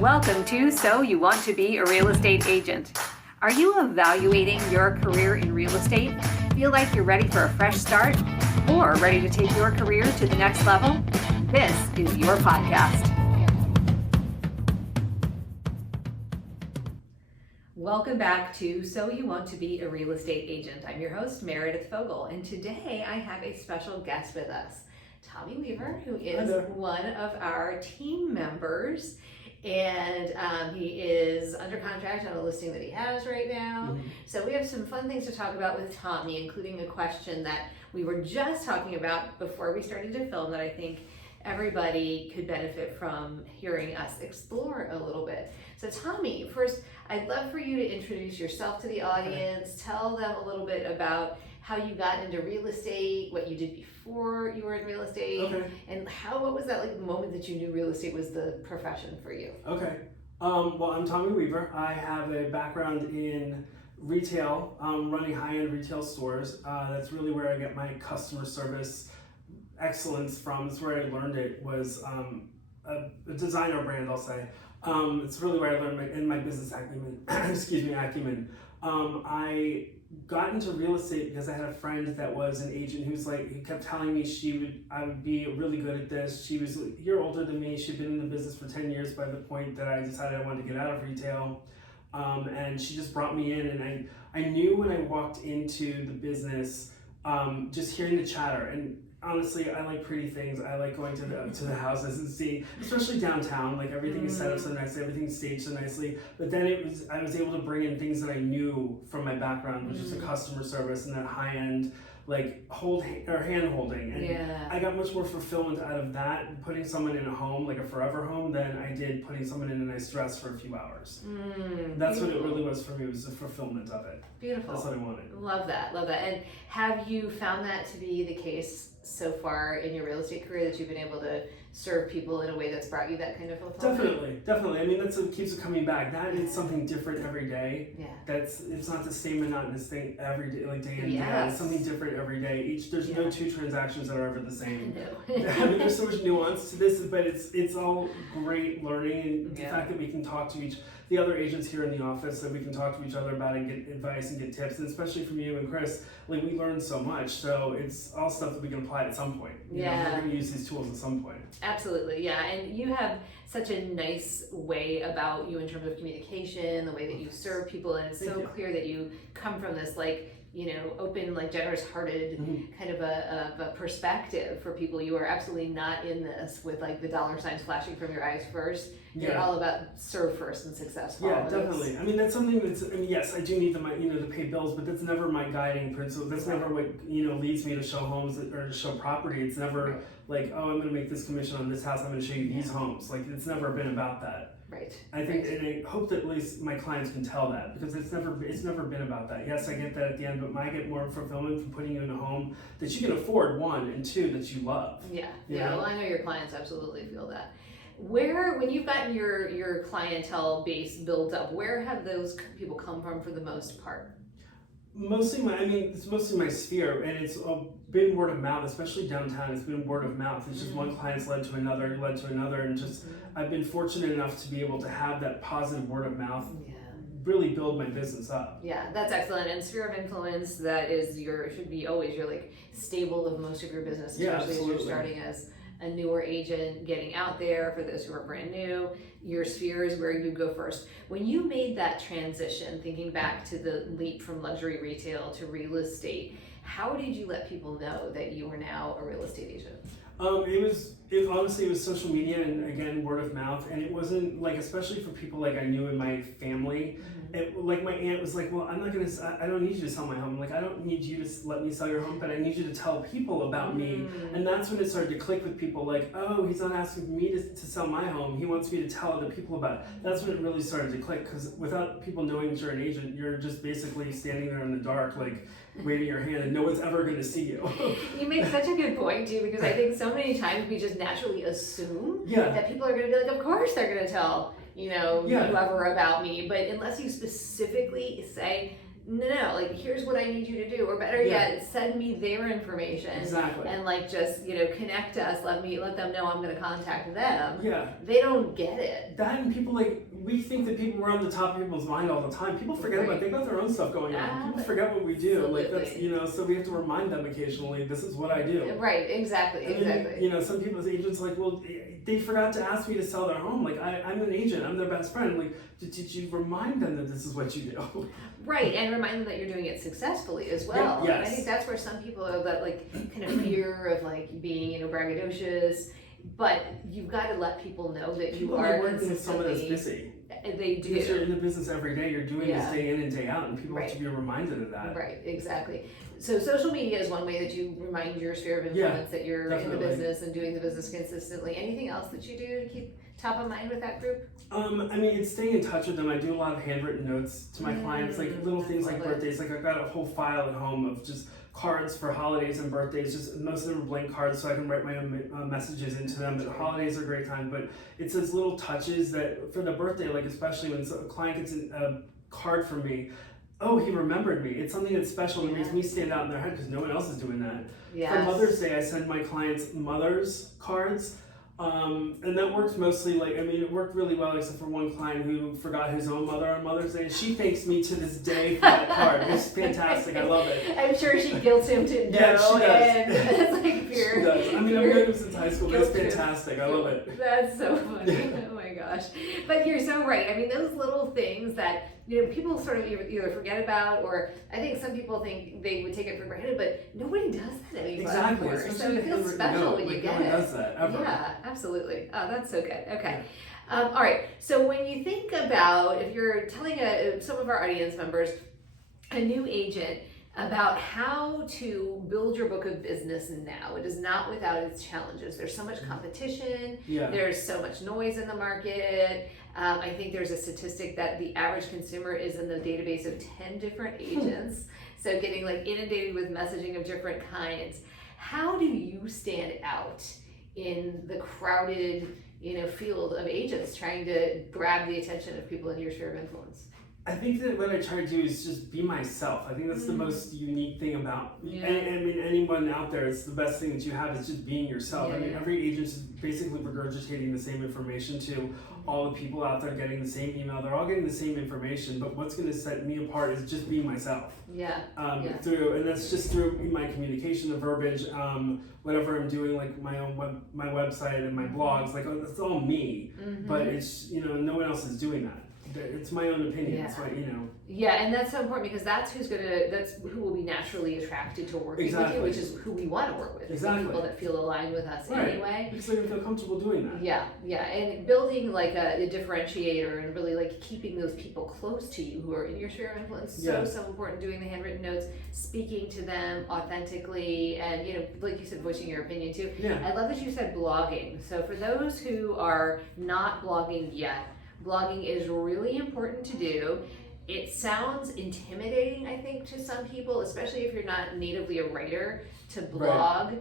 Welcome to So You Want to Be a Real Estate Agent. Are you evaluating your career in real estate? Feel like you're ready for a fresh start? Or ready to take your career to the next level? This is your podcast. Welcome back to So You Want to Be a Real Estate Agent. I'm your host, Meredith Fogle, and today I have a special guest with us, Tommy Weaver, who is one of our team members. And he is under contract on a listing that he has right now. So we have some fun things to talk about with Tommy, including a question that we were just talking about before we started to film that I think everybody could benefit from hearing us explore a little bit. So Tommy, first, I'd love for you to introduce yourself to the audience, tell them a little bit about how you got into real estate, what you did before you were in real estate, and what was that like the moment that you knew real estate was the profession for you? Okay. Well, I'm Tommy Weaver. I have a background in retail, running high-end retail stores. That's really where I get my customer service excellence from. It's where I learned it, was a designer brand, I'll say. It's really where I learned my business acumen. acumen. I got into real estate because I had a friend that was an agent who's like, he kept telling me I would be really good at this. She was a year older than me. She'd been in the business for 10 years by the point that I decided I wanted to get out of retail. And she just brought me in, and I knew when I walked into the business, just hearing the chatter. And honestly, I like pretty things. I like going to the houses and seeing, especially downtown, like everything is set up so nicely, everything's staged so nicely. But then I was able to bring in things that I knew from my background, which is the customer service and that high end, like hand holding. And I got much more fulfillment out of that, putting someone in a home, like a forever home, than I did putting someone in a nice dress for a few hours. That's what it really was for me, was the fulfillment of it. Beautiful. That's what I wanted. Love that. And have you found that to be the case so far in your real estate career, that you've been able to serve people in a way that's brought you that kind of fulfillment? Definitely. I mean, that's what keeps it coming back. That is something different every day. It's not the same monotonous thing every day, like day in day out. It's something different every day. There's no two transactions that are ever the same. I mean, there's so much nuance to this, but it's all great learning, and the fact that we can talk to the other agents here in the office, that we can talk to each other about and get advice and get tips, and especially from you and Chris, like we learned so much. So it's all stuff that we can apply at some point. You know, we're going to use these tools at some point. Absolutely, and you have such a nice way about you in terms of communication, the way that you serve people, and it's so clear that you come from this open, generous-hearted kind of a perspective for people. You are absolutely not in this with like the dollar signs flashing from your eyes first. You're all about serve first and success follows. Yeah, definitely. I mean, that's something yes, I do need to pay bills, but that's never my guiding principle. That's never what, leads me to show homes or to show property. It's never like, oh, I'm going to make this commission on this house, I'm going to show you these homes. Like, it's never been about that. Right. I think, and I hope that at least my clients can tell that, because it's never been about that. Yes, I get that at the end, but I get more fulfillment from putting you in a home that you can afford, one, and two, that you love. Yeah. Well, I know your clients absolutely feel that. When you've gotten your clientele base built up, where have those people come from for the most part? It's mostly my sphere, and it's been word of mouth, especially downtown. It's been word of mouth. It's just one client's led to another, and just I've been fortunate enough to be able to have that positive word of mouth really build my business up. Yeah, that's excellent. And sphere of influence, that is should be always your like stable of most of your business, especially as you're starting as a newer agent, getting out there. For those who are brand new, your sphere is where you go first. When you made that transition, thinking back to the leap from luxury retail to real estate, how did you let people know that you were now a real estate agent? Honestly, it was social media, and again, word of mouth. And it wasn't like, especially for people like I knew in my family, like my aunt was like, well, I don't need you to sell my home. Like, I don't need you to let me sell your home, but I need you to tell people about me. And that's when it started to click with people, like, oh, he's not asking me to sell my home. He wants me to tell other people about it. That's when it really started to click, because without people knowing that you're an agent, you're just basically standing there in the dark, like waving your hand, and no one's ever going to see you. You make such a good point, too, because I think so many times we just naturally assume that people are going to be like, of course they're going to tell whoever about me. But unless you specifically say, no, like here's what I need you to do, or better yet, send me their information. Exactly. And like just connect us. Let them know I'm going to contact them. Yeah. They don't get it. That and people we think that people were on the top of people's mind all the time. People forget about they got their own stuff going on. People forget what we do. Absolutely. Like that's so we have to remind them occasionally. This is what I do. Right. Exactly. And exactly. then, some people's agents well, they forgot to ask me to sell their home. Like I'm an agent. I'm their best friend. Like did you remind them that this is what you do? Right, and remind them that you're doing it successfully as well. Yes. And I think that's where some people have that kind of fear of being braggadocious. But you've got to let people know that you are working with someone that's busy. They do. Because you're in the business every day. You're doing this day in and day out, and people have to be reminded of that. Right, exactly. So social media is one way that you remind your sphere of influence that you're in the business and doing the business consistently. Anything else that you do to keep top of mind with that group? It's staying in touch with them. I do a lot of handwritten notes to my clients, like little things like birthdays. Like I've got a whole file at home of just cards for holidays and birthdays. Just most of them are blank cards, so I can write my own messages into them. But holidays are a great time. But it's those little touches that for the birthday, like especially when a client gets a card from me. Oh, he remembered me. It's something that's special and makes me stand out in their head because no one else is doing that. Yes. For Mother's Day, I send my clients mother's cards. And that works mostly it worked really well except for one client who forgot his own mother on Mother's Day. She thanks me to this day for that card. It's fantastic. I love it. I'm sure she guilts him to know. Yeah, she does. And it's pure. She does. I've known him since high school. It's fantastic. I love it. That's so funny. Oh my gosh. But you're so right. Those little things that people sort of either forget about, or I think some people think they would take it for granted, but nobody does that anymore. Exactly. So it feels special when you get it. No one does that ever. Yeah, absolutely. Oh, that's so good. Okay. All right. So when you think about, if you're telling some of our audience members, a new agent, about how to build your book of business now. It is not without its challenges. There's so much competition. Yeah. There's so much noise in the market. I think there's a statistic that the average consumer is in the database of 10 different agents. So getting inundated with messaging of different kinds. How do you stand out in the crowded, field of agents trying to grab the attention of people in your sphere of influence? I think that what I try to do is just be myself. I think that's the most unique thing about anyone out there. It's the best thing that you have is just being yourself. Every agent is basically regurgitating the same information to all the people out there, getting the same email. They're all getting the same information, but what's going to set me apart is just being myself. And that's just through my communication, the verbiage, whatever I'm doing, like my own my website and my blogs. It's all me, but it's no one else is doing that. It's my own opinion. It's Yeah, and that's so important because that's who will be naturally attracted to working with you, which is who we want to work with. The people that feel aligned with us anyway. Because they're going to feel comfortable doing that. Yeah, and building a differentiator and really keeping those people close to you who are in your sphere of influence. So important. Doing the handwritten notes, speaking to them authentically, and like you said, voicing your opinion too. Yeah. I love that you said blogging. So for those who are not blogging yet, blogging is really important to do. It sounds intimidating, I think, to some people, especially if you're not natively a writer, to blog.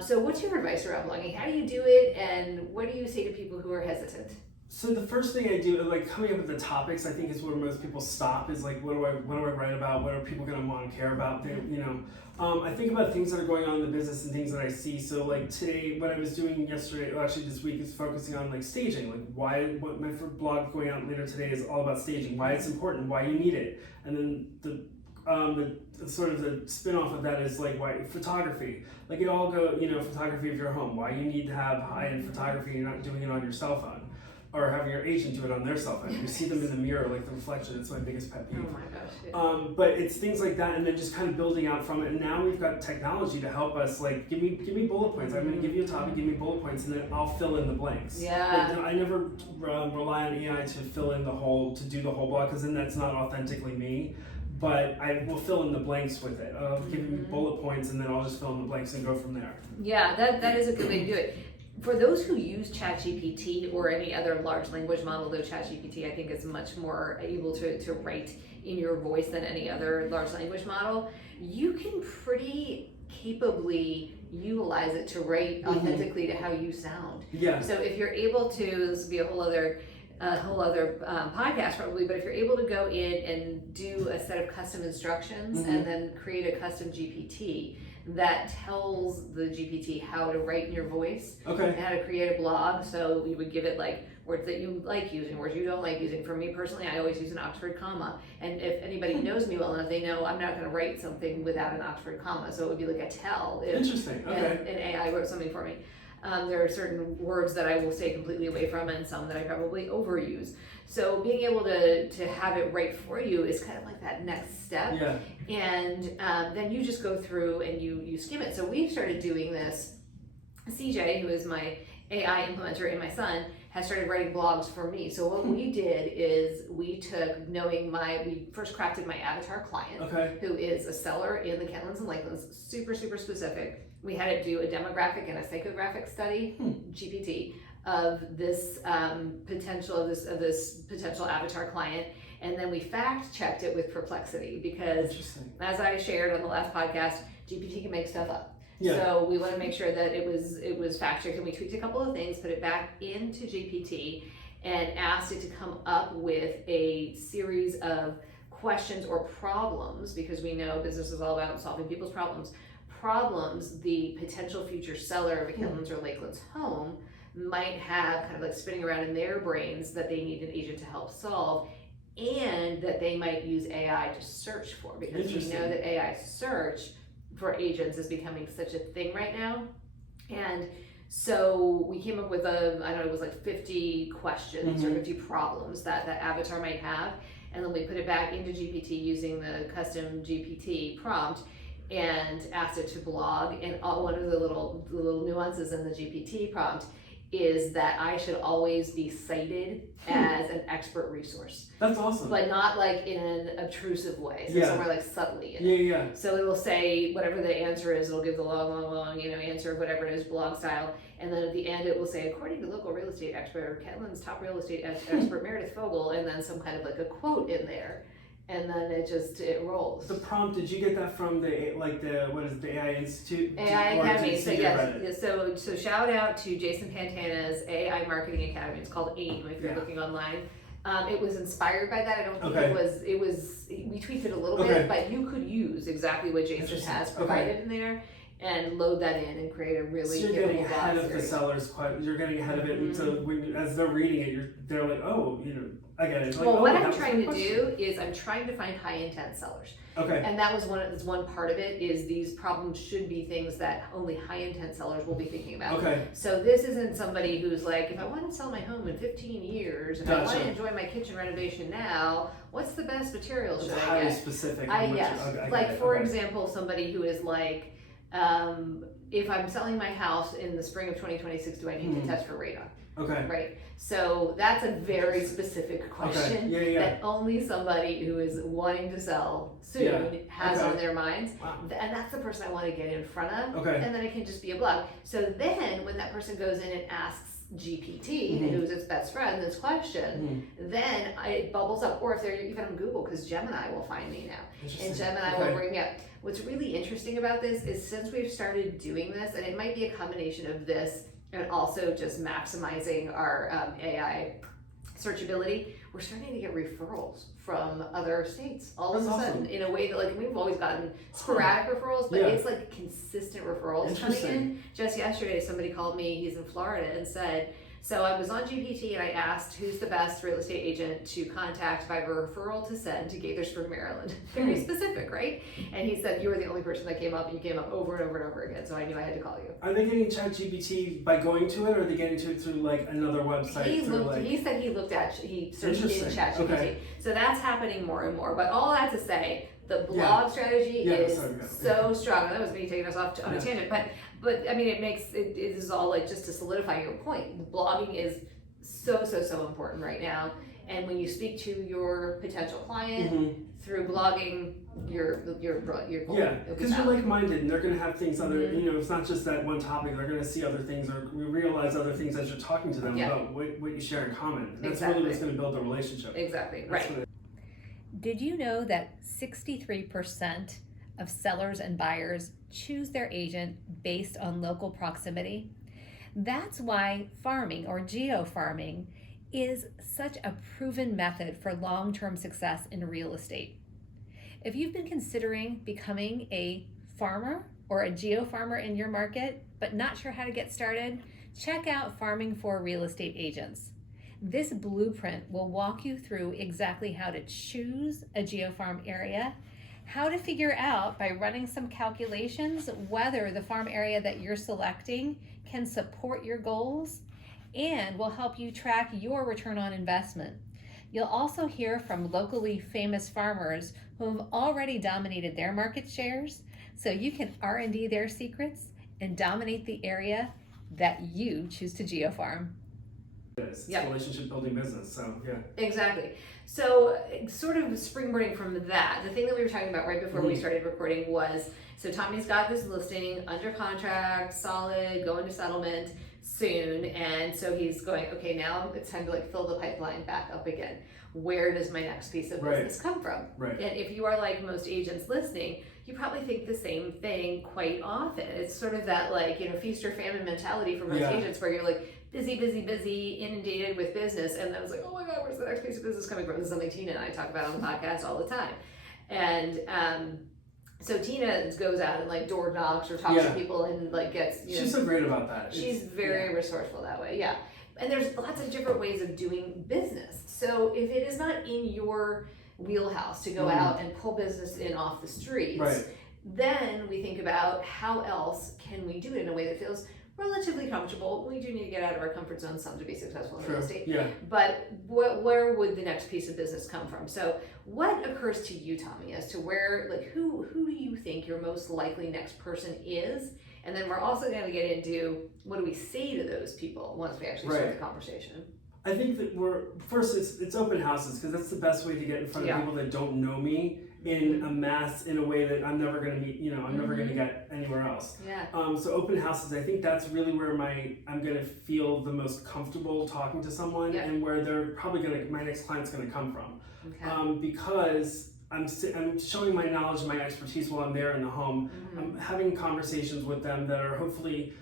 So what's your advice around blogging? How do you do it, and what do you say to people who are hesitant? So the first thing I do, coming up with the topics, I think is where most people stop. Is what do I write about? What are people going to want and care about? I think about things that are going on in the business and things that I see. So today, what I was doing yesterday, actually this week, is focusing on staging. What my blog going out later today is all about staging. Why it's important. Why you need it. And then the sort of the spin-off of that is why photography. It all photography of your home. Why you need to have high-end photography. You're not doing it on your cell phone. Or having your agent do it on their cell phone. You see them in the mirror, the reflection. It's my biggest pet peeve. Oh my gosh. But it's things like that, and then just kind of building out from it. And now we've got technology to help us. Give me bullet points. I'm going to give you a topic. Give me bullet points, and then I'll fill in the blanks. Yeah. I never rely on AI to fill in to do the whole blog, because then that's not authentically me. But I will fill in the blanks with it. I'll give you bullet points, and then I'll just fill in the blanks and go from there. Yeah, that is a good way to do it. For those who use ChatGPT or any other large language model, though ChatGPT I think is much more able to write in your voice than any other large language model, you can pretty capably utilize it to write authentically to how you sound. Yeah. So if you're able to, this would be a whole other a whole other podcast probably, but if you're able to go in and do a set of custom instructions and then create a custom GPT that tells the GPT how to write in your voice and how to create a blog. So you would give it like words that you like using, words you don't like using. For me personally, I always use an Oxford comma. And if anybody knows me well enough, they know I'm not going to write something without an Oxford comma. So it would be like a tell if Interesting. Okay. an AI wrote something for me. There are certain words that I will stay completely away from and some that I probably overuse. So being able to have it write for you is kind of like that next step. Yeah. And then you just go through and you skim it. So we've started doing this. CJ, who is my AI implementer, and my son has started writing blogs for me. So what we did is we first crafted my avatar client, who is a seller in the Kentlands and Lakelands, super, super specific. We had it do a demographic and a psychographic study, GPT, of this potential avatar client, and then we fact checked it with Perplexity because, as I shared on the last podcast, GPT can make stuff up. Yeah. So we want to make sure that it was fact checked, and we tweaked a couple of things, put it back into GPT, and asked it to come up with a series of questions or problems, because we know business is all about solving people's problems the potential future seller of a Kentlands or Lakelands home might have kind of like spinning around in their brains that they need an agent to help solve, and that they might use AI to search for, because we know that AI search for agents is becoming such a thing right now. And so we came up with it was like 50 questions or 50 problems that avatar might have, and then we put it back into GPT using the custom GPT prompt and asked it to blog. And one of the little nuances in the GPT prompt is that I should always be cited as an expert resource. That's awesome. But not like in an obtrusive way. So somewhere like subtly in it. Yeah. So it will say whatever the answer is, it'll give the long, answer of whatever it is, blog style. And then at the end it will say, according to local real estate expert, Kentlands top real estate expert Meredith Fogle, and then some kind of like a quote in there. And then it rolls. The prompt, did you get that from the AI Institute? AI Academy. So yes. So shout out to Jason Pantana's AI Marketing Academy. It's called AIM if you're looking online. It was inspired by that. I don't think it was. We tweaked it a little bit, but you could use exactly what Jason has provided in there and load that in and create a really. So you're getting ahead of the sellers. You're getting ahead of it, and so as they're reading it, they're like, I get it. Like, well, what I'm trying to do is I'm trying to find high intent sellers. Okay. And that was one part of it, is these problems should be things that only high intent sellers will be thinking about. Okay. So this isn't somebody who's like, if I want to sell my home in 15 years and I want to enjoy my kitchen renovation now, what's the best material should I get? Highly specific. For example, somebody who is like, if I'm selling my house in the spring of 2026, do I need to test for radon? Okay. Right. So that's a very specific question that only somebody who is wanting to sell soon has on their minds. Wow. And that's the person I want to get in front of. Okay. And then it can just be a blog. So then when that person goes in and asks GPT, who's its best friend, this question, then it bubbles up. Or if they're even on Google, because Gemini will find me now. And Gemini will bring me up. What's really interesting about this is, since we've started doing this, and it might be a combination of this and also just maximizing our AI searchability, we're starting to get referrals from other states all of a sudden in a way that, like, we've always gotten sporadic referrals, but it's like consistent referrals coming in. Just yesterday, somebody called me, he's in Florida, and said, so I was on GPT and I asked who's the best real estate agent to contact if I have a referral to send to Gaithersburg, Maryland. Very specific, right? And he said, you were the only person that came up, and you came up over and over and over again, so I knew I had to call you. Are they getting ChatGPT by going to it, or are they getting to it through like another website? He said he searched in ChatGPT. Okay. So that's happening more and more. But all that to say, the blog strategy is so strong. That was me taking us off on a tangent, but I mean, it is all like just to solidify your point. Blogging is so important right now, and when you speak to your potential client through blogging, you're because you're like-minded, and they're going to have things other. It's not just that one topic. They're going to see other things, or realize other things as you're talking to them about what you share in common. And that's really what's going to build the relationship. Exactly. Right. Did you know that 63% of sellers and buyers choose their agent based on local proximity? That's why farming or geofarming is such a proven method for long-term success in real estate. If you've been considering becoming a farmer or a geo-farmer in your market, but not sure how to get started, check out Farming for Real Estate Agents. This blueprint will walk you through exactly how to choose a geofarm area, how to figure out by running some calculations whether the farm area that you're selecting can support your goals, and will help you track your return on investment. You'll also hear from locally famous farmers who have already dominated their market shares, so you can R&D their secrets and dominate the area that you choose to geofarm. It's a relationship building business, so yeah. Exactly. So sort of springboarding from that, the thing that we were talking about right before we started recording was, so Tommy's got this listing under contract, solid, going to settlement soon, and so he's going, okay, now it's time to like fill the pipeline back up again. Where does my next piece of business come from? Right. And if you are like most agents listening, you probably think the same thing quite often. It's sort of that like, feast or famine mentality for most agents, where you're like busy, inundated with business, and then it's like, oh my God, where's the next piece of business coming from? This is something Tina and I talk about on the podcast all the time. And so Tina goes out and like door knocks or talks to people and like gets, she's so great about that. She's very resourceful that way, And there's lots of different ways of doing business. So if it is not in your wheelhouse to go out and pull business in off the streets, then we think about how else can we do it in a way that feels relatively comfortable. We do need to get out of our comfort zone some to be successful in real estate. But where would the next piece of business come from? So what occurs to you, Tommy, as to where, like, who do you think your most likely next person is? And then we're also going to get into what do we say to those people once we actually start the conversation. I think that it's open houses, because that's the best way to get in front of people that don't know me in a mass, in a way that I'm never going to meet, I'm never going to get anywhere else. So open houses, I think that's really where I'm going to feel the most comfortable talking to someone, and where they're probably my next client's going to come from. Because I'm showing my knowledge and my expertise while I'm there in the home. I'm having conversations with them that are hopefully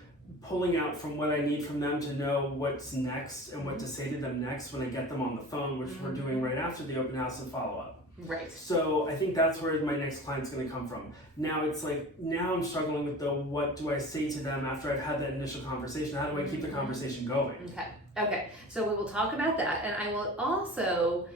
pulling out from what I need from them to know what's next and what to say to them next when I get them on the phone, which we're doing right after the open house and follow up. Right. So I think that's where my next client's going to come from. Now it's like, now I'm struggling with what do I say to them after I've had that initial conversation? How do I keep the conversation going? Okay. So we will talk about that, and I will also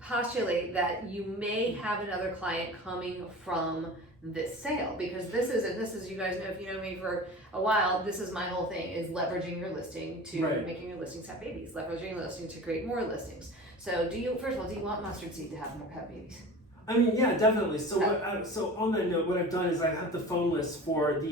postulate that you may have another client coming from this sale, because this is you guys know, if you know me for a while, this is my whole thing, is leveraging your listing to making your listings have babies, leveraging your listing to create more listings. So do you want mustard seed to have babies? I mean, yeah, definitely. So so on that note, what I've done is I've had the phone list for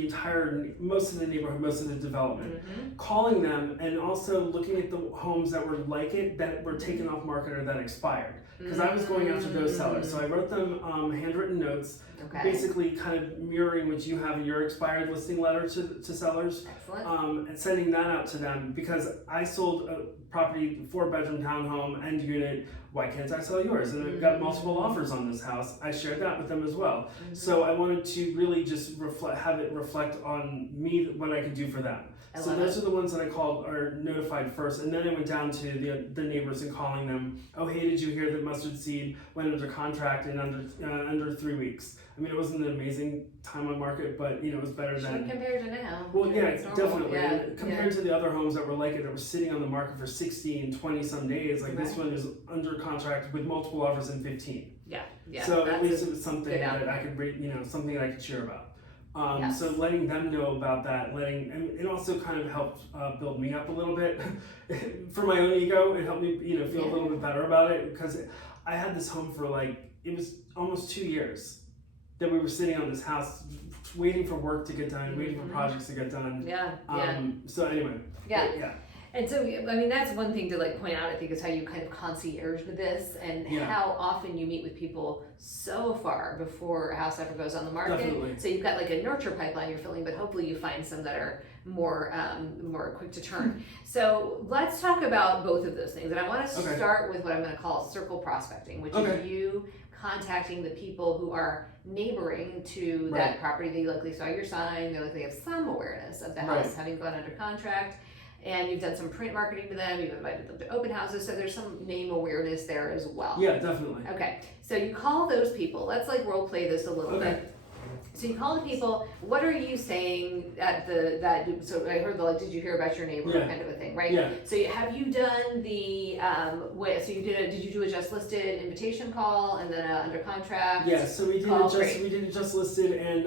most of the neighborhood, most of the development, calling them, and also looking at the homes that were like it, that were taken off market or that expired. Because I was going after those sellers. So I wrote them handwritten notes, basically kind of mirroring what you have in your expired listing letter to sellers. Excellent. And sending that out to them, because I sold a property, 4-bedroom townhome, end unit. Why can't I sell yours? And I've got multiple offers on this house. I shared that with them as well. So I wanted to really just have it reflect on me, what I could do for them. So those are the ones that I called or notified first, and then I went down to the neighbors and calling them. Oh, hey, did you hear that mustard seed went under contract in under 3 weeks? I mean, it wasn't an amazing time on market, but it was better than compared to now. Well, definitely. And compared to the other homes that were like it, that were sitting on the market for 60 and 20 some days, like this one is under contract with multiple offers in 15. So at least it was something that I could something that I could cheer about. So letting them know about that, and it also kind of helped build me up a little bit for my own ego. It helped me, feel a little bit better about it, because I had this home for it was almost 2 years that we were sitting on this house, waiting for work to get done, waiting for projects to get done. So anyway. And so, I mean, that's one thing to point out, I think, is how you kind of concierge with this, and how often you meet with people so far before a house ever goes on the market. Definitely. So you've got a nurture pipeline you're filling, but hopefully you find some that are more quick to turn. So let's talk about both of those things. And I want to start with what I'm going to call circle prospecting, which is you contacting the people who are neighboring to that property. They likely saw your sign, they likely have some awareness of the house having gone under contract. and you've done some print marketing to them, you've invited them to open houses, so there's some name awareness there as well. Yeah, definitely. Okay, so you call those people. Let's like role play this a little Okay. bit. So you call the people. What are you saying at so I heard the like, did you hear about your neighbor kind of a thing, right? Yeah. So have you done the did you do a just listed invitation call and then under contract? Yeah, so we did call? we did a just listed and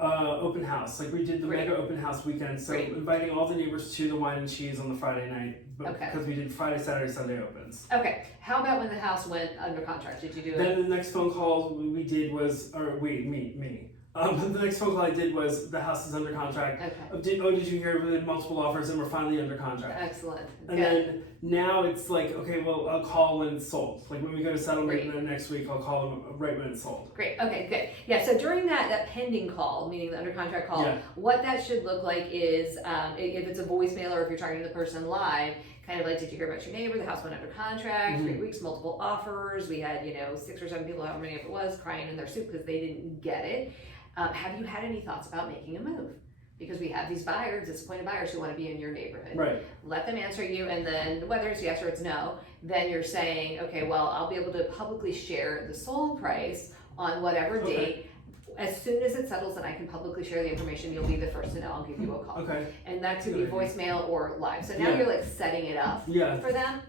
open house. Like we did the mega open house weekend. So inviting all the neighbors to the wine and cheese on the Friday night. Because we did Friday, Saturday, Sunday opens. Okay. How about when the house went under contract? Did you do it? Then the next phone call we did was, me. The next phone call I did was the house is under contract. Okay. Did you hear? We had multiple offers and we're finally under contract. Excellent. And then now it's like, okay, well, I'll call when it's sold. Like when we go to settlement next week, I'll call them right when it's sold. Great. Okay, good. Yeah, so during that pending call, meaning the under contract call, what that should look like is if it's a voicemail or if you're talking to the person live, kind of like, did you hear about your neighbor? The house went under contract, 3 weeks, multiple offers. We had, 6 or 7 people, however many it was, crying in their soup because they didn't get it. Have you had any thoughts about making a move? Because we have these buyers, disappointed buyers who want to be in your neighborhood. Right. Let them answer you, and then whether it's yes or it's no, then you're saying, okay, well, I'll be able to publicly share the sold price on whatever date. As soon as it settles and I can publicly share the information, you'll be the first to know. I'll give you a call. Okay. And that could be voicemail or live. So now you're like setting it up for them.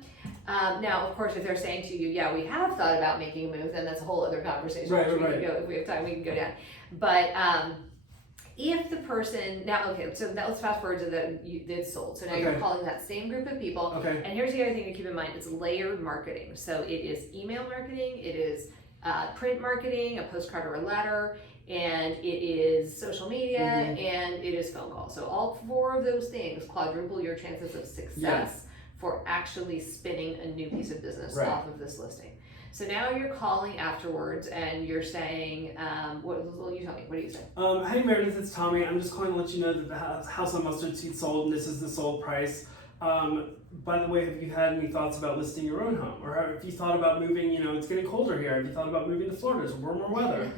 Now, of course, if they're saying to you, yeah, we have thought about making a move, then that's a whole other conversation. Right. If we have time, we can go down. But if the person, so now let's fast forward to it's sold. So now you're calling that same group of people. Okay. And here's the other thing to keep in mind, it's layered marketing. So it is email marketing, it is print marketing, a postcard or a letter, and it is social media, and it is phone call. So all 4 of those things quadruple your chances of success for actually spinning a new piece of business off of this listing. So now you're calling afterwards and you're saying, what you tell me, what do you say? Hey Meredith, it's Tommy. I'm just calling to let you know that the house on Mustard Seed sold and this is the sold price. By the way, have you had any thoughts about listing your own home? Or have you thought about moving, it's getting colder here. Have you thought about moving to Florida? It's warmer weather,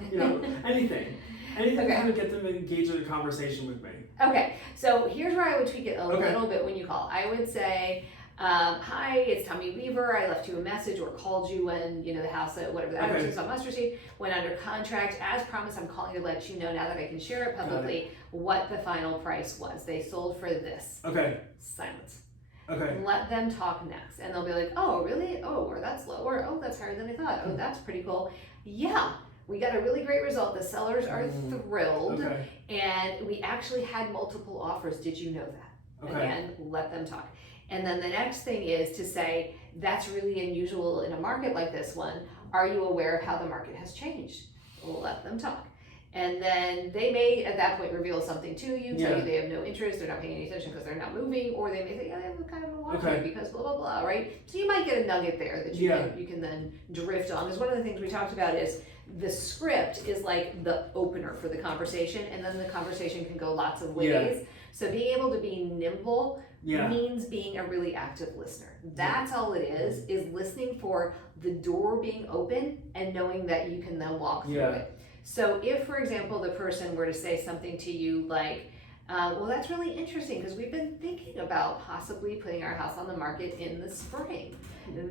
anything. Anything to kind of get them engaged in a conversation with me. Okay, so here's where I would tweak it a little bit when you call. I would say, hi, it's Tommy Weaver. I left you a message or called you when, the house, whatever the address is on Mustard Seed, went under contract. As promised, I'm calling to let you know now that I can share it publicly what the final price was. They sold for this. Okay. Silence. Okay. Let them talk next. And they'll be like, oh, really? Oh, or that's lower. Oh, that's higher than I thought. Oh, that's pretty cool. Yeah. We got a really great result. The sellers are thrilled. Okay. And we actually had multiple offers. Did you know that? Okay. Again, let them talk. And then the next thing is to say, that's really unusual in a market like this one. Are you aware of how the market has changed? Let them talk. And then they may, at that point, reveal something to you, tell you they have no interest, they're not paying any attention because they're not moving, or they may say, yeah, they have kind of a watch here because blah, blah, blah, right? So you might get a nugget there that you can then drift on. Because one of the things we talked about is the script is like the opener for the conversation, and then the conversation can go lots of ways. So being able to be nimble means being a really active listener. That's all it is listening for the door being open and knowing that you can then walk through it. So if, for example, the person were to say something to you like, well, that's really interesting because we've been thinking about possibly putting our house on the market in the spring,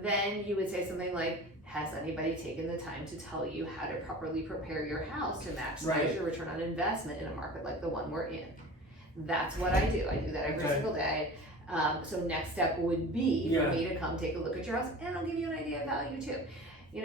then you would say something like, has anybody taken the time to tell you how to properly prepare your house to maximize your return on investment in a market like the one we're in? That's what I do. I do that every single day. So next step would be for me to come take a look at your house, and I'll give you an idea of value too.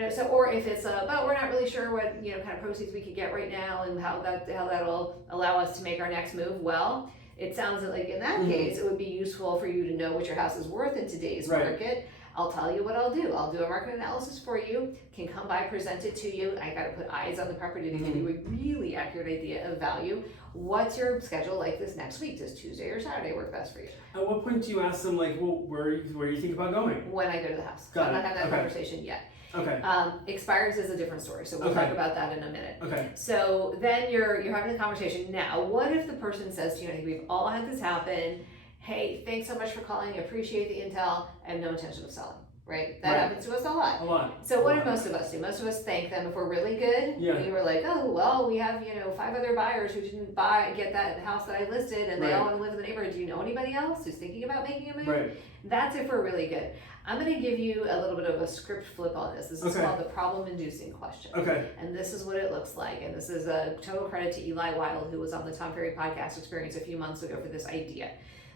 So, or if it's but we're not really sure what kind of proceeds we could get right now and how that'll allow us to make our next move. Well, it sounds like in that case it would be useful for you to know what your house is worth in today's market. I'll tell you what I'll do. I'll do a market analysis for you, can come by, present it to you. I got to put eyes on the property to give you a really accurate idea of value. What's your schedule like this next week? Does Tuesday or Saturday work best for you? At what point do you ask them, like, well, where do you think about going? When I go to the house. Got I'm it. not having that conversation yet. Okay. Expires is a different story, so we'll talk about that in a minute. Okay. So then you're having a conversation. Now, what if the person says to you, I think we've all had this happen, hey, thanks so much for calling, appreciate the intel, I have no intention of selling, right? That Right. happens to us a lot. A lot. So what do most of us do? Most of us thank them if we're really good. Yeah. We were like, oh, well, we have, 5 other buyers who didn't get that house that I listed, and they all want to live in the neighborhood. Do you know anybody else who's thinking about making a move? Right. That's if we're really good. I'm going to give you a little bit of a script flip on this. This is called the problem-inducing question. Okay. And this is what it looks like. And this is a total credit to Eli Wild, who was on the Tom Ferry podcast experience a few months ago for this idea.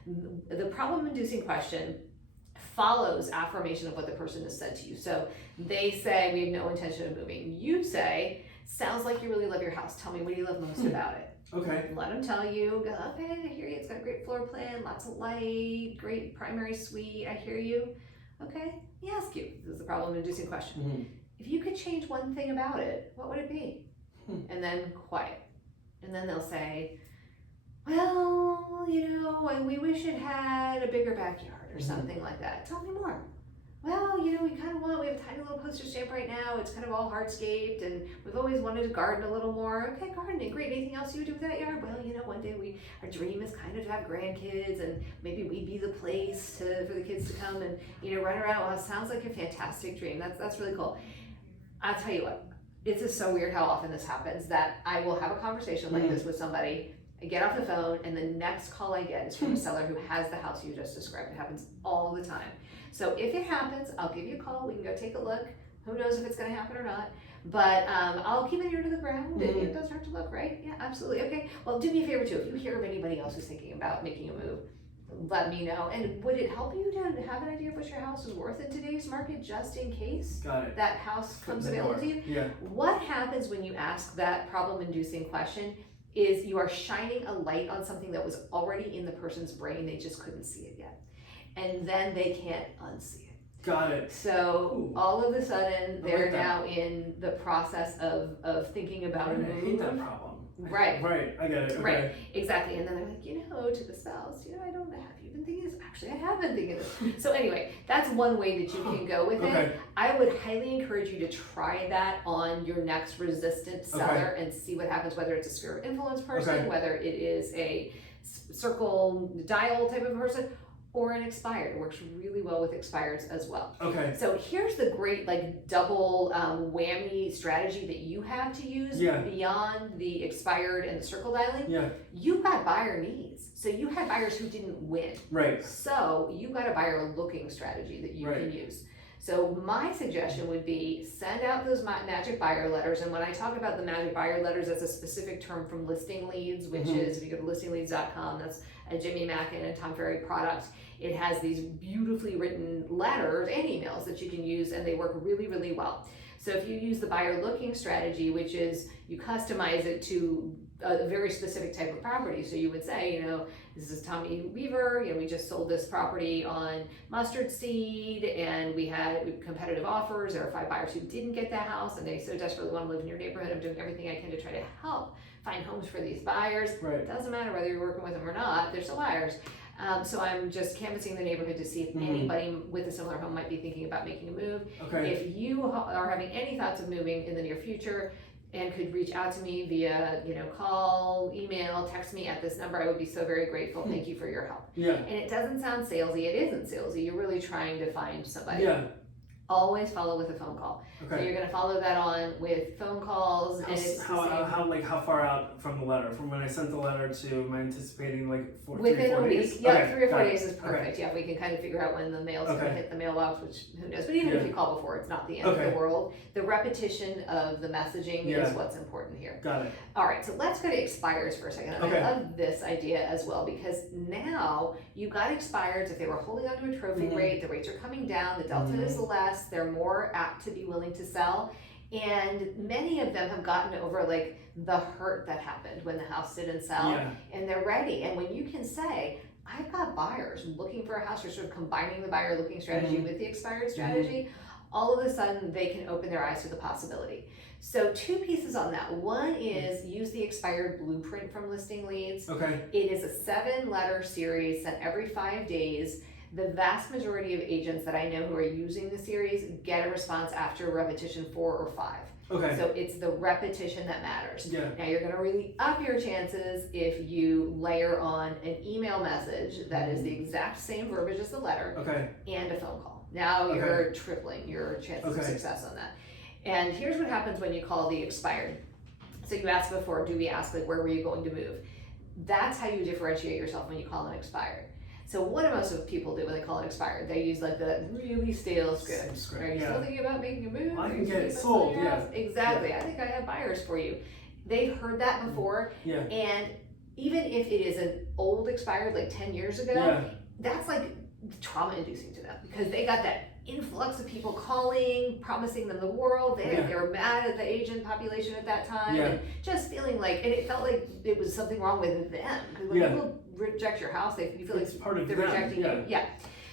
The problem-inducing question follows affirmation of what the person has said to you. So they say, we have no intention of moving. You say, sounds like you really love your house. Tell me, what do you love most about it? Okay. Let them tell you, go, okay, I hear you. It's got a great floor plan, lots of light, great primary suite. I hear you. Okay, let me ask you. This is the problem-inducing question. Mm-hmm. If you could change one thing about it, what would it be? And then quiet. And then they'll say, well, we wish it had a bigger backyard or something like that. Tell me more. Well, we kind of we have a tiny little poster stamp right now. It's kind of all hardscaped, and we've always wanted to garden a little more. Okay, gardening, great. Anything else you would do with that yard? Well, one day our dream is kind of to have grandkids, and maybe we'd be the place for the kids to come and, run around. Well, it sounds like a fantastic dream. That's really cool. I'll tell you what, it's just so weird how often this happens that I will have a conversation like this with somebody. I get off the phone, and the next call I get is from a seller who has the house you just described. It happens all the time. So if it happens, I'll give you a call. We can go take a look. Who knows if it's going to happen or not. But I'll keep an ear to the ground. It does hurt to look, right? Yeah, absolutely. Okay. Well, do me a favor, too. If you hear of anybody else who's thinking about making a move, let me know. And would it help you to have an idea of what your house is worth in today's market, just in case that house comes available to you? Yeah. What happens when you ask that problem-inducing question is you are shining a light on something that was already in the person's brain. They just couldn't see it yet. And then they can't unsee it. Got it. So all of a sudden, they're now in the process of thinking about a move. I hate that problem. Right. Right. I get it. Okay. Right. Exactly. And then they're like, to the spouse, I don't know. Have you been thinking this? Actually, I have been thinking this. So anyway, that's one way that you can go with it. I would highly encourage you to try that on your next resistant seller and see what happens, whether it's a sphere of influence person, whether it is a circle dial type of person, or an expired. It works really well with expireds as well. Okay. So here's the great double whammy strategy that you have to use beyond the expired and the circle dialing. Yeah. You've got buyer needs. So you had buyers who didn't win. Right. So you've got a buyer looking strategy that you can use. So my suggestion would be send out those magic buyer letters. And when I talk about the magic buyer letters, that's a specific term from Listing Leads, which is, if you go to listingleads.com, that's a Jimmy Mackin and Tom Ferry product. It has these beautifully written letters and emails that you can use, and they work really, really well. So if you use the buyer looking strategy, which is you customize it to a very specific type of property. So you would say, this is Tommy Weaver, we just sold this property on Mustard Seed, and we had competitive offers. There are 5 buyers who didn't get that house, and they so desperately want to live in your neighborhood. I'm doing everything I can to try to help find homes for these buyers. Right. It doesn't matter whether you're working with them or not, they're still buyers. So I'm just canvassing the neighborhood to see if anybody with a similar home might be thinking about making a move. Okay. If you are having any thoughts of moving in the near future and could reach out to me via, call, email, text me at this number, I would be so very grateful. Thank you for your help. Yeah. And it doesn't sound salesy. It isn't salesy. You're really trying to find somebody. Yeah. Always follow with a phone call. Okay. So you're going to follow that on with phone calls. How far out from the letter? From when I sent the letter to, am I anticipating within 3 or 4 a days? week? Yeah, Okay, 3 or 4 got it. days is perfect. Yeah, we can kind of figure out when the mail's going to hit the mailbox, which who knows. But even if you call before, it's not the end of the world. The repetition of the messaging is what's important here. Got it. All right, so let's go to expires for a second. I love this idea as well, because now you've got expireds. If they were holding on to a trophy rate, the rates are coming down, the delta is less, they're more apt to be willing to sell. And many of them have gotten over the hurt that happened when the house didn't sell, and they're ready. And when you can say, I've got buyers looking for a house, you're sort of combining the buyer looking strategy with the expired strategy, all of a sudden they can open their eyes to the possibility. So 2 pieces on that. One is use the expired blueprint from Listing Leads. Okay. It is a 7-letter series sent every 5 days. The vast majority of agents that I know who are using the series get a response after repetition 4 or 5. Okay. So it's the repetition that matters. Yeah. Now you're going to really up your chances if you layer on an email message that is the exact same verbiage as the letter and a phone call. Now you're tripling your chances of success on that. And here's what happens when you call the expired. So you asked before, do we ask like where were you going to move? That's how you differentiate yourself when you call an expired. So what do most of people do when they call it expired? They use like the really stale script. Are you still thinking about making a move? I can get it sold, Exactly. I think I have buyers for you. They've heard that before. And even if it is an old expired, like 10 years ago, that's like trauma inducing to them because they got that influx of people calling, promising them the world. They were mad at the agent population at that time and just feeling like, and it felt like it was something wrong with them. Because when people reject your house, you feel like they're rejecting you.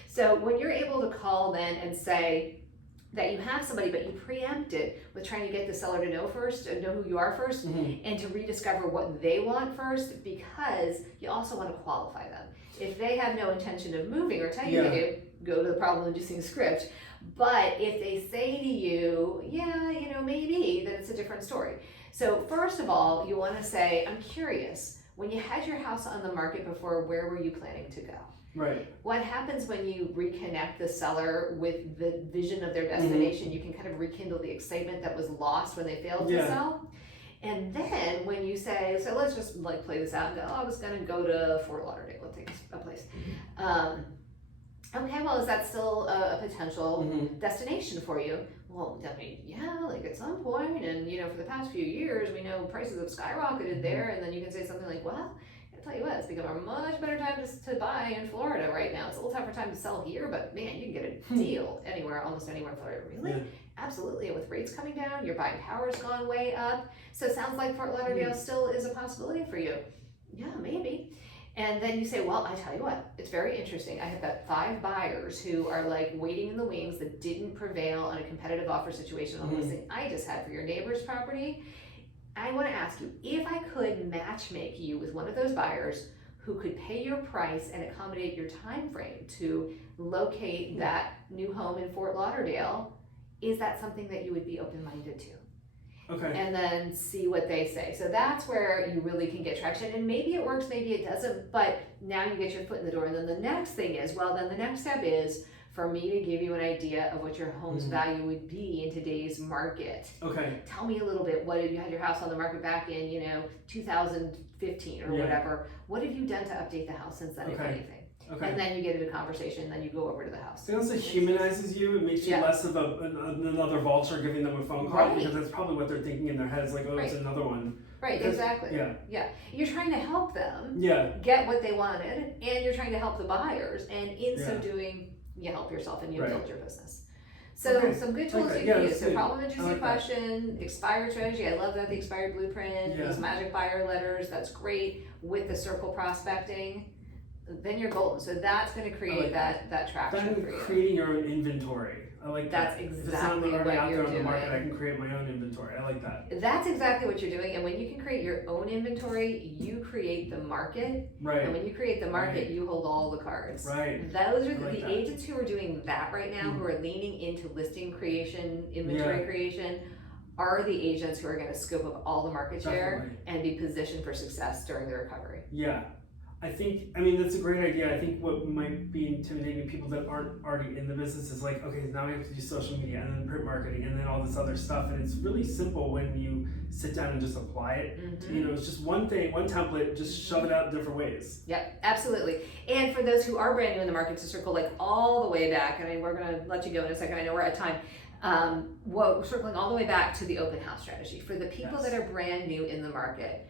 So when you're able to call then and say that you have somebody, but you preempt it with trying to get the seller to know first, know who you are first, and to rediscover what they want first, because you also want to qualify them. If they have no intention of moving or tell you they do, go to the problem-inducing script. But if they say to you, maybe, then it's a different story. So first of all, you want to say, I'm curious, when you had your house on the market before, where were you planning to go? Right. What happens when you reconnect the seller with the vision of their destination? You can kind of rekindle the excitement that was lost when they failed to sell. And then when you say, so let's just like play this out and go, I was going to go to Fort Lauderdale, let's take a place. Okay, well, is that still a potential destination for you? Well, definitely, like at some point, and for the past few years, we know prices have skyrocketed there, and then you can say something like, well, I'll tell you what, it's become a much better time to buy in Florida right now. It's a little tougher time to sell here, but man, you can get a deal almost anywhere in Florida. Really? Absolutely. And with rates coming down, your buying power's gone way up. So it sounds like Fort Lauderdale still is a possibility for you. Yeah, maybe. And then you say, well, I tell you what, it's very interesting. I have got 5 buyers who are like waiting in the wings that didn't prevail on a competitive offer situation on the listing I just had for your neighbor's property. I want to ask you, if I could matchmake you with one of those buyers who could pay your price and accommodate your time frame to locate that new home in Fort Lauderdale, is that something that you would be open-minded to? Okay. And then see what they say. So that's where you really can get traction. And maybe it works, maybe it doesn't, but now you get your foot in the door. And then the next thing is, then the next step is for me to give you an idea of what your home's value would be in today's market. Okay. Tell me a little bit, what have you had your house on the market back in, 2015 or whatever. What have you done to update the house since then, if anything? Okay. And then you get into conversation, then you go over to the house. It also humanizes you. It makes you less of another vulture giving them a phone call, because that's probably what they're thinking in their heads, like, it's another one. Right, because, exactly. Yeah. You're trying to help them get what they wanted, and you're trying to help the buyers, and in so doing, you help yourself and you build your business. So some good tools you can use. So problem-inducing question, expired strategy. I love that, the expired blueprint, those magic buyer letters. That's great with the circle prospecting. Then you're golden. So that's going to create that traction for you. Creating your own inventory. I like that. That's exactly if it's not already out there on doing. the market, I can create my own inventory. I like that. That's exactly what you're doing. And when you can create your own inventory, you create the market. Right. And when you create the market, you hold all the cards. Right. Those are the agents who are doing that right now, who are leaning into listing creation, inventory creation, are the agents who are going to scope up all the market share and be positioned for success during the recovery. Yeah. That's a great idea. I think what might be intimidating people that aren't already in the business is like, okay, now we have to do social media and then print marketing and then all this other stuff. And it's really simple when you sit down and just apply it. It's just one thing, one template, just shove it out in different ways. Yep, absolutely. And for those who are brand new in the market, to circle like all the way back, and we're going to let you go in a second, I know we're at time. Circling all the way back to the open house strategy. For the people that are brand new in the market,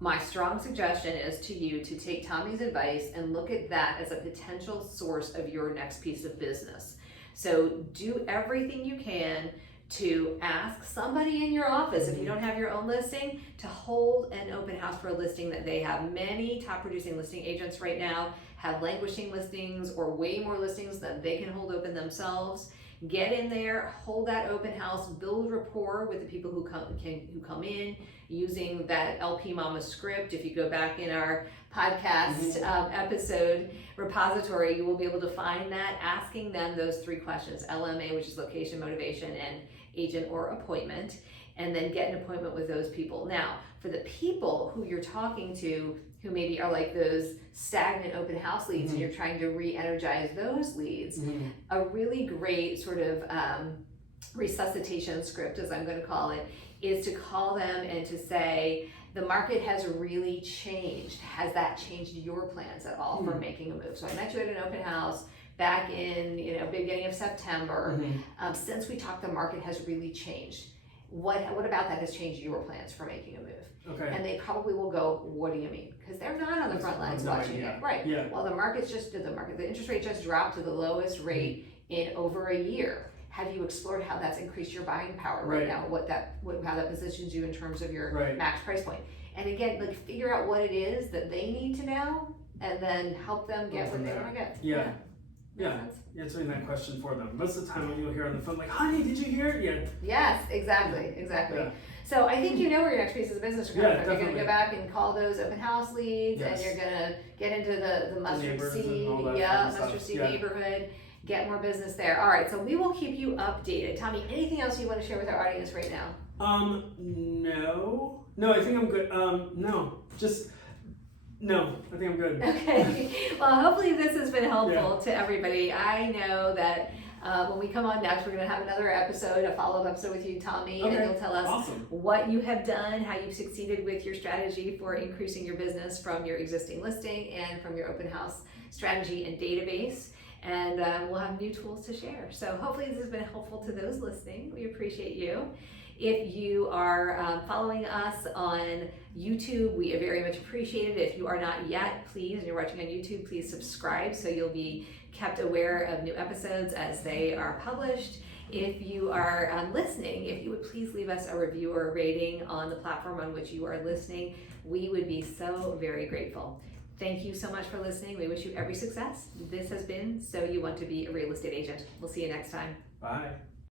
my strong suggestion is to you to take Tommy's advice and look at that as a potential source of your next piece of business. So do everything you can to ask somebody in your office, if you don't have your own listing, to hold an open house for a listing that they have. Many top producing listing agents right now have languishing listings or way more listings than they can hold open themselves. Get in there, hold that open house, build rapport with the people who come in using that LP Mama script. If you go back in our podcast episode repository, you will be able to find that, asking them those 3 questions, LMA, which is location, motivation, and agent or appointment, and then get an appointment with those people. Now, for the people who you're talking to who maybe are like those stagnant open house leads and you're trying to re-energize those leads, a really great sort of resuscitation script, as I'm going to call it, is to call them and to say, the market has really changed. Has that changed your plans at all for making a move? So I met you at an open house back in beginning of September. Since we talked, the market has really changed. What about that has changed your plans for making a move? Okay. And they probably will go, what do you mean? Because they're not on the front lines watching it. Right. Yeah. Well, the interest rate just dropped to the lowest rate in over a year. Have you explored how that's increased your buying power right now? How that positions you in terms of your max price point? And again, like figure out what it is that they need to know, and then help them get what they want to get. Yeah. Answering that question for them. Most of the time, when you'll hear on the phone, like, "Honey, did you hear it?" Yeah. Yes, exactly. Yeah. So I think you know where your next pieces of business are coming from. You're going to go back and call those open house leads, and you're going to get into the mustard seed, mustard seed neighborhood. Get more business there. All right, so we will keep you updated. Tommy, anything else you want to share with our audience right now? No, I think I'm good. No, I think I'm good. Okay. Well, hopefully this has been helpful to everybody. I know that when we come on next, we're going to have another episode, a follow-up episode with you, Tommy, and you'll tell us what you have done, how you've succeeded with your strategy for increasing your business from your existing listing and from your open house strategy and database. And we'll have new tools to share. So hopefully this has been helpful to those listening. We appreciate you. If you are following us on YouTube, we very much appreciate it. If you are not yet, please, and you're watching on YouTube, please subscribe so you'll be kept aware of new episodes as they are published. If you are listening, if you would please leave us a review or a rating on the platform on which you are listening, we would be so very grateful. Thank you so much for listening. We wish you every success. This has been So You Want to Be a Real Estate Agent. We'll see you next time. Bye.